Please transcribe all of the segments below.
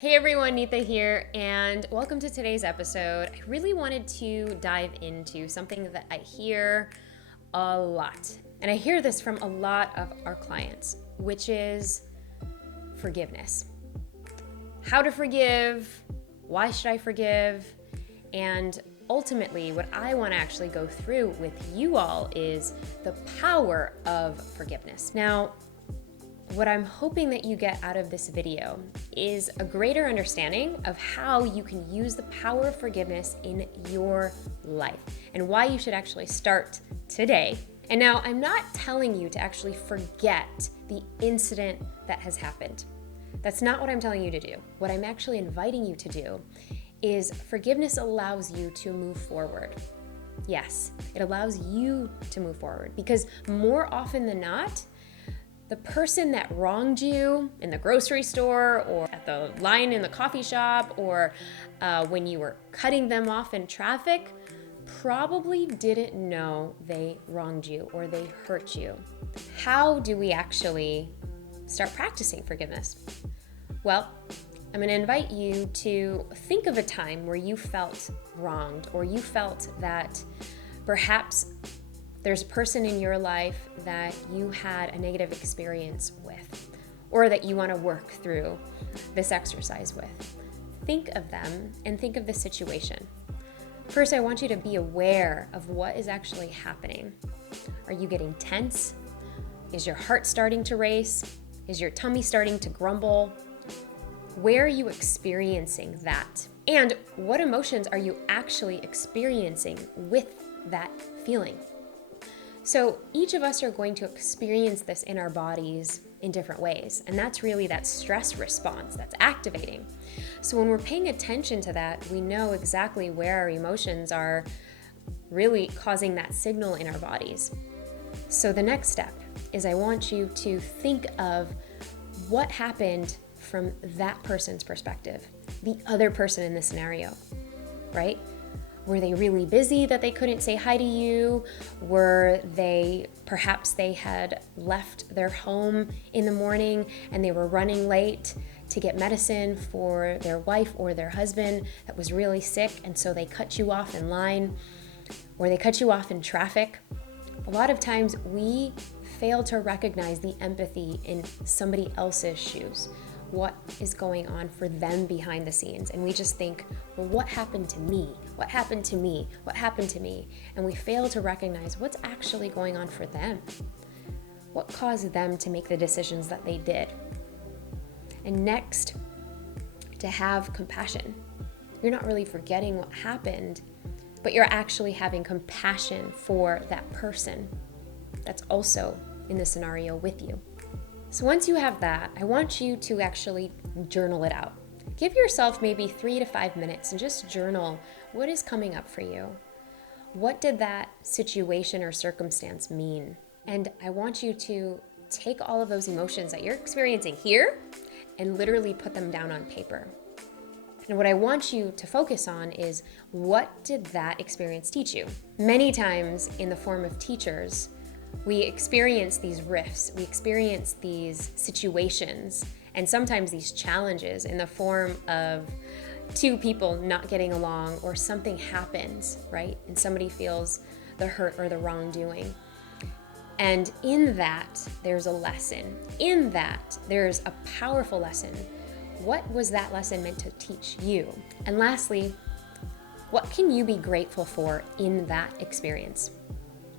Hey everyone, Neeta here, and welcome to today's episode. I really wanted to dive into something that I hear a lot, and I hear this from a lot of our clients, which is forgiveness. How to forgive, why should I forgive, and ultimately what I want to actually go through with you all is the power of forgiveness. Now, what I'm hoping that you get out of this video is a greater understanding of how you can use the power of forgiveness in your life and why you should actually start today. And now, I'm not telling you to actually forget the incident that has happened. That's not what I'm telling you to do. What I'm actually inviting you to do is forgiveness allows you to move forward. Yes, it allows you to move forward because more often than not, the person that wronged you in the grocery store or at the line in the coffee shop or when you were cutting them off in traffic probably didn't know they wronged you or they hurt you. How do we actually start practicing forgiveness? Well, I'm going to invite you to think of a time where you felt wronged or you felt that perhaps there's a person in your life that you had a negative experience with, or that you want to work through this exercise with. Think of them and think of the situation. First, I want you to be aware of what is actually happening. Are you getting tense? Is your heart starting to race? Is your tummy starting to grumble? Where are you experiencing that? And what emotions are you actually experiencing with that feeling? So each of us are going to experience this in our bodies in different ways. And that's really that stress response that's activating. So when we're paying attention to that, we know exactly where our emotions are really causing that signal in our bodies. So the next step is I want you to think of what happened from that person's perspective, the other person in the scenario, right? Were they really busy that they couldn't say hi to you? Perhaps they had left their home in the morning and they were running late to get medicine for their wife or their husband that was really sick, and so they cut you off in line, or they cut you off in traffic. A lot of times we fail to recognize the empathy in somebody else's shoes. What is going on for them behind the scenes? And we just think, well, what happened to me? What happened to me? What happened to me? And we fail to recognize what's actually going on for them. What caused them to make the decisions that they did? And next, to have compassion. You're not really forgetting what happened, but you're actually having compassion for that person that's also in the scenario with you. So once you have that, I want you to actually journal it out. Give yourself maybe 3 to 5 minutes and just journal what is coming up for you. What did that situation or circumstance mean? And I want you to take all of those emotions that you're experiencing here and literally put them down on paper. And what I want you to focus on is, what did that experience teach you? Many times in the form of teachers, we experience these rifts, we experience these situations, and sometimes these challenges in the form of two people not getting along, or something happens, right? And somebody feels the hurt or the wrongdoing. And in that, there's a lesson. In that, there's a powerful lesson. What was that lesson meant to teach you? And lastly, what can you be grateful for in that experience?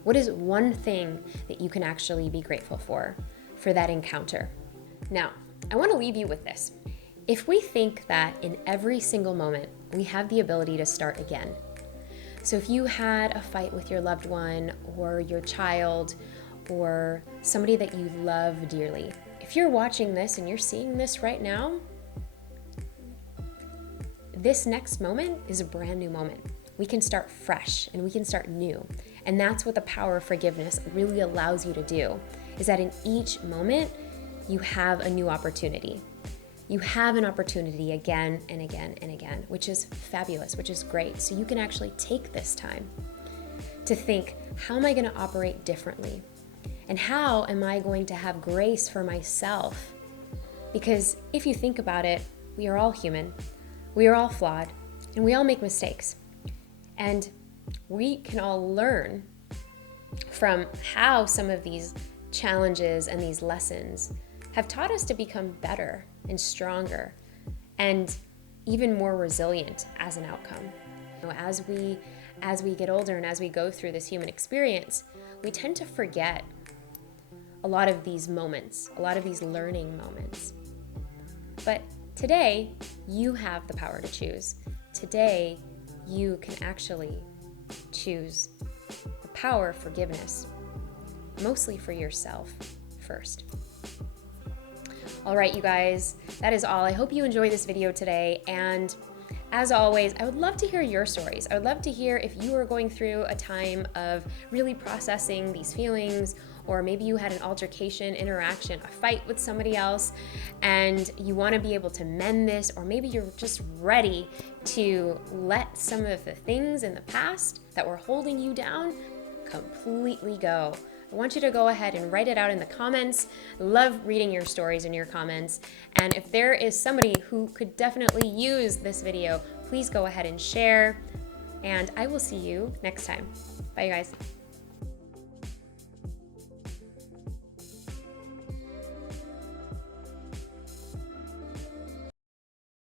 What is one thing that you can actually be grateful for that encounter? Now, I want to leave you with this. If we think that in every single moment we have the ability to start again, so if you had a fight with your loved one or your child or somebody that you love dearly, if you're watching this and you're seeing this right now, this next moment is a brand new moment. We can start fresh and we can start new. And that's what the power of forgiveness really allows you to do, is that in each moment, you have a new opportunity. You have an opportunity again and again and again, which is fabulous, which is great. So you can actually take this time to think, how am I going to operate differently? And how am I going to have grace for myself? Because if you think about it, we are all human, we are all flawed, and we all make mistakes. And we can all learn from how some of these challenges and these lessons have taught us to become better and stronger and even more resilient as an outcome. As we get older and as we go through this human experience, we tend to forget a lot of these moments, a lot of these learning moments. But today, you have the power to choose. Today, you can actually choose the power of forgiveness, mostly for yourself first. All right, you guys, that is all. I hope you enjoyed this video today. And as always, I would love to hear your stories. I would love to hear if you are going through a time of really processing these feelings, or maybe you had an altercation, interaction, a fight with somebody else, and you want to be able to mend this, or maybe you're just ready to let some of the things in the past that were holding you down completely go. I want you to go ahead and write it out in the comments. I love reading your stories in your comments. And if there is somebody who could definitely use this video, please go ahead and share. And I will see you next time. Bye, you guys.